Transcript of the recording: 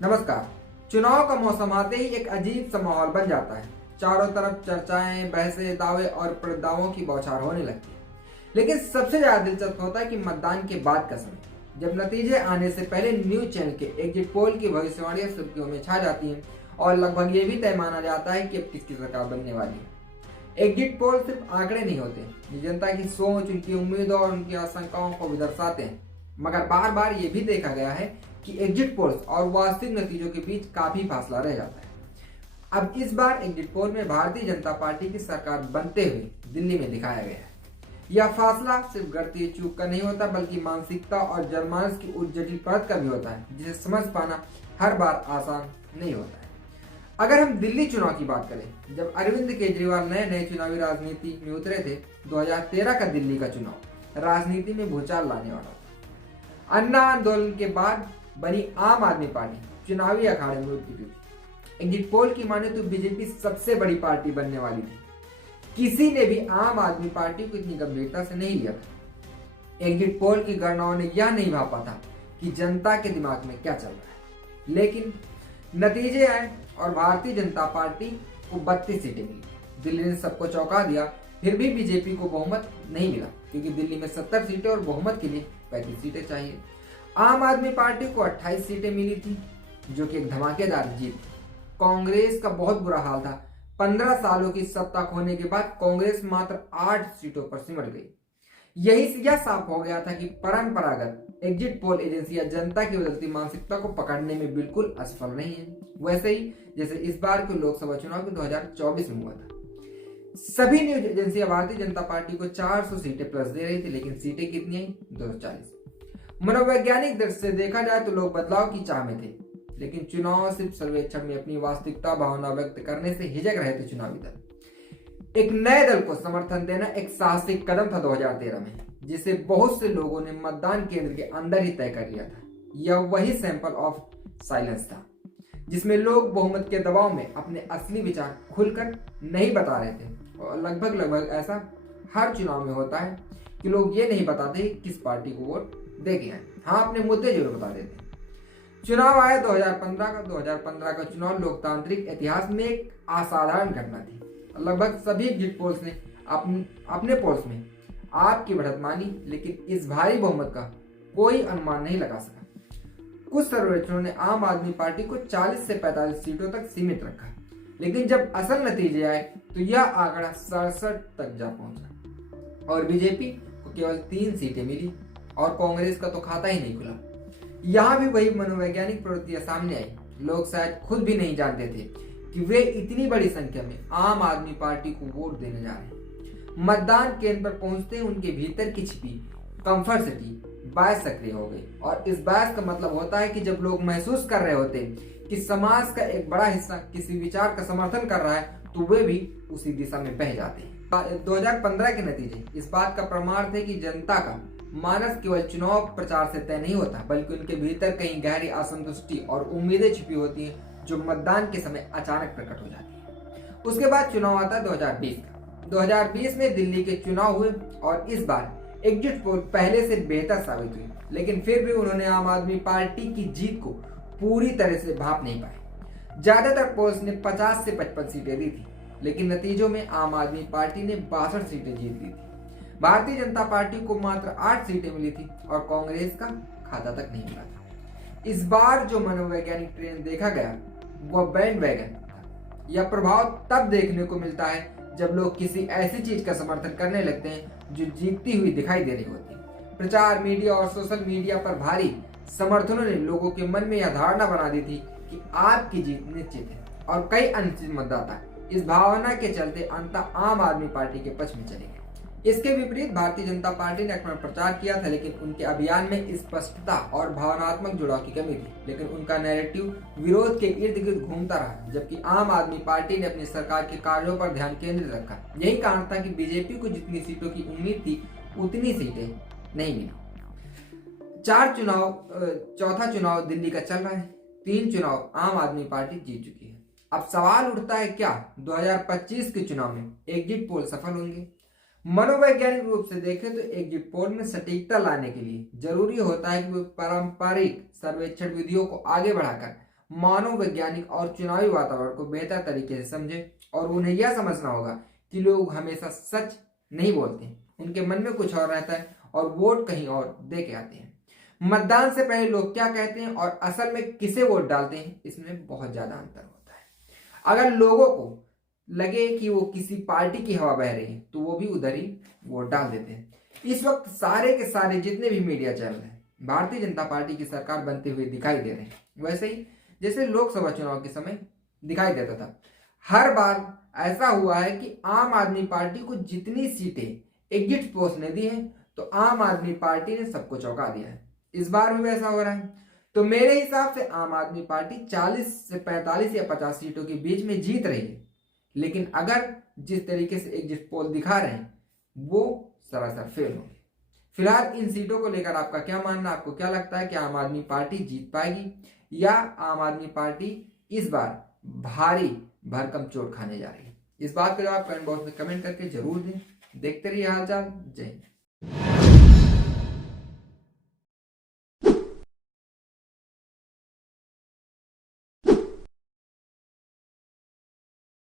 नमस्कार। चुनाव का मौसम आते ही एक अजीब सा माहौल बन जाता है। चारों तरफ चर्चाएं, बहसें, दावे और प्रदावों की बौछार होने लगती है। लेकिन सबसे ज्यादा दिलचस्प होता है कि मतदान के बाद का समय, जब नतीजे आने से पहले न्यूज चैनल के एग्जिट पोल की भविष्यवाणियां सुर्खियों में छा जाती हैं और लगभग ये भी तय माना जाता है कि अब किसकी सरकार बनने वाली है। एग्जिट पोल सिर्फ आंकड़े नहीं होते, ये जनता की सोच, उनकी उम्मीदों और उनकी आशंकाओं को भी दर्शाते हैं। मगर बार बार ये भी देखा गया है कि एग्जिट पोल्स और वास्तविक नतीजों के बीच काफी फासला रह जाता है। अब इस बार एग्जिट पोल में भारतीय जनता पार्टी की सरकार बनते हुए दिल्ली में दिखाया गया है। यह फासला सिर्फ गणितीय चूक का नहीं होता, बल्कि मानसिकता और जनमानस की उस जटिल परत का भी होता है जिसे समझ पाना हर बार आसान नहीं होता है। अगर हम दिल्ली चुनाव की बात करें, जब अरविंद केजरीवाल नए नए चुनावी राजनीति में उतरे थे, 2013 का दिल्ली का चुनाव राजनीति में भूचाल लाने वाला था। अन्ना आंदोलन के बाद बनी आम आदमी पार्टी चुनावी अखाड़े में उतरी थी। एग्जिट पोल की माने तो बीजेपी सबसे बड़ी पार्टी बनने वाली थी। किसी ने भी आम आदमी पार्टी को इतनी गंभीरता से नहीं लिया था। एग्जिट पोल की गणनाओं ने यह नहीं भापा था कि जनता के दिमाग में क्या चल रहा है। लेकिन नतीजे आए और भारतीय जनता पार्टी को 32 सीटें मिली। दिल्ली ने सबको चौंका दिया। फिर भी बीजेपी को बहुमत नहीं मिला, क्योंकि दिल्ली में 70 सीटें और बहुमत के लिए 35 सीटें चाहिए। आम आदमी पार्टी को 28 सीटें मिली थी, जो कि एक धमाकेदार जीत थी। कांग्रेस का बहुत बुरा हाल था। 15 सालों की सत्ता खोने के बाद कांग्रेस मात्र 8 सीटों पर सिमट गई। यही से यह साफ हो गया था कि परंपरागत एग्जिट पोल एजेंसियां जनता की बदलती मानसिकता को पकड़ने में बिल्कुल असफल नहीं है, वैसे ही जैसे इस बार के लोकसभा चुनाव के 2024 में हुआ था। सभी न्यूज एजेंसियां भारतीय जनता पार्टी को 400 सीटें प्लस दे रही थी, लेकिन सीटें कितनी आई? 240। मनोवैज्ञानिक दृष्टि से देखा जाए तो लोग बदलाव की चाह में थे, लेकिन चुनाव सिर्फ सर्वेक्षण में अपनी वास्तविकता भावना व्यक्त करने से हिचक रहे थे चुनावी दल। एक नए दल को समर्थन देना एक साहसिक कदम था 2013 में, जिसे बहुत से लोगों ने मतदान केंद्र के अंदर ही तय कर लिया था। यह वही सैंपल ऑफ साइलेंस था, जिसमें लोग बहुमत के दबाव में अपने असली विचार खुलकर नहीं बता रहे थे। और लगभग ऐसा हर चुनाव में होता है कि लोग ये नहीं बताते किस पार्टी को वोट देखे हैं। हाँ, अपने मुद्दे जरूर बता देते हैं। चुनाव आया 2015 का चुनाव लोकतांत्रिक इतिहास में एक असाधारण घटना थी। लगभग सभी एग्जिट पोल्स ने अपने पोल्स में आपकी बढ़त मानी, लेकिन इस भारी बहुमत का कोई अनुमान नहीं लगा सका। कुछ सर्वेक्षणों ने आम आदमी पार्टी को 40 से 45 सीटों तक सीमित रखा, लेकिन जब असल नतीजे आए तो यह आंकड़ा 67 तक जा पहुंचा और बीजेपी को केवल 3 सीटें मिली और कांग्रेस का तो खाता ही नहीं खुला। यहाँ भी वही मनोवैज्ञानिक प्रवृत्तियां सामने आई। लोग शायद खुद भी नहीं जानते थे कि वे इतनी बड़ी संख्या में आम आदमी पार्टी को वोट देने जा रहे हैं। मतदान केंद्र पर पहुंचते ही उनके भीतर की छिपी कंफर्ट सिटी बायस सक्रिय हो गई। और इस बायस का मतलब होता है कि जब लोग महसूस कर रहे होते कि समाज का एक बड़ा हिस्सा किसी विचार का समर्थन कर रहा है, तो वे भी उसी दिशा में बह जाते हैं। 2015 के नतीजे इस बात का प्रमाण थे कि जनता का मानस केवल चुनाव प्रचार से तय नहीं होता, बल्कि उनके भीतर कहीं गहरी असंतुष्टि और उम्मीदें छिपी होती हैं, जो मतदान के समय अचानक प्रकट हो जाती है। उसके बाद चुनाव आता है 2020 का। 2020 में दिल्ली के चुनाव हुए और इस बार एग्जिट पोल पहले से बेहतर साबित हुई, लेकिन फिर भी उन्होंने आम आदमी पार्टी की जीत को पूरी तरह से भाप नहीं पाए। ज्यादातर पोल्स ने 50 से 55 सीटें दी थी, लेकिन नतीजों में आम आदमी पार्टी ने 62 सीटें जीत ली थी। भारतीय जनता पार्टी को मात्र 8 सीटें मिली थी और कांग्रेस का खाता तक नहीं मिला था। इस बार जो मनोवैज्ञानिक ट्रेंड देखा गया वह बैंड वैगन था। यह प्रभाव तब देखने को मिलता है जब लोग किसी ऐसी चीज का समर्थन करने लगते हैं जो जीतती हुई दिखाई दे रही होती है। प्रचार, मीडिया और सोशल मीडिया पर भारी समर्थनों ने लोगों के मन में यह धारणा बना दी थी कि आपकी जीत निश्चित है, और कई अनिश्चित मतदाता इस भावना के चलते अंततः आम आदमी पार्टी के पक्ष में चले गए। इसके विपरीत भारतीय जनता पार्टी ने अपना प्रचार किया था, लेकिन उनके अभियान में स्पष्टता और भावनात्मक जुड़ाव की कमी थी। लेकिन उनका नैरेटिव विरोध के इर्द गिर्द घूमता रहा, जबकि आम आदमी पार्टी ने अपनी सरकार के कार्यों पर ध्यान केंद्रित रखा। यही कारण था कि बीजेपी को जितनी सीटों की उम्मीद थी उतनी सीटें नहीं मिली। चौथा चुनाव दिल्ली का चल रहा है। 3 चुनाव आम आदमी पार्टी जीत चुकी है। अब सवाल उठता है, क्या 2025 के चुनाव में एग्जिट पोल सफल होंगे? मनोवैज्ञानिक रूप से देखें तो एग्जिट पोल में सटीकता लाने के लिए जरूरी होता है कि वे पारंपरिक सर्वेक्षण विधियों को आगे बढ़ाकर मानववैज्ञानिक और चुनावी वातावरण को बेहतर तरीके से समझे और उन्हें यह समझना होगा कि लोग हमेशा सच नहीं बोलते, उनके मन में कुछ और रहता है और वोट कहीं और दे के आते हैं। मतदान से पहले लोग क्या कहते हैं और असल में किसे वोट डालते हैं, इसमें बहुत ज्यादा अंतर होता है। अगर लोगों को लगे कि वो किसी पार्टी की हवा बह रही है तो वो भी उधर ही वोट डाल देते हैं। इस वक्त सारे के सारे जितने भी मीडिया चैनल हैं भारतीय जनता पार्टी की सरकार बनते हुए दिखाई दे रहे हैं, वैसे ही जैसे लोकसभा चुनाव के समय दिखाई देता था। हर बार ऐसा हुआ है कि आम आदमी पार्टी को जितनी सीटें एग्जिट पोल्स ने दी है तो आम आदमी पार्टी ने सबको चौंका दिया है। इस बार भी वैसा हो रहा है। तो मेरे हिसाब से आम आदमी पार्टी 40 से 45 या 50 सीटों के बीच में जीत रही है, लेकिन अगर जिस तरीके से एग्जिट पोल दिखा रहे हैं वो सरासर फेल होगी। फिलहाल इन सीटों को लेकर आपका क्या मानना, आपको क्या लगता है कि आम आदमी पार्टी जीत पाएगी या आम आदमी पार्टी इस बार भारी भरकम चोट खाने जा रही है? इस बात का जवाब कमेंट बॉक्स में कमेंट करके जरूर दें। देखते रहिए हालचाल। जय हिंद।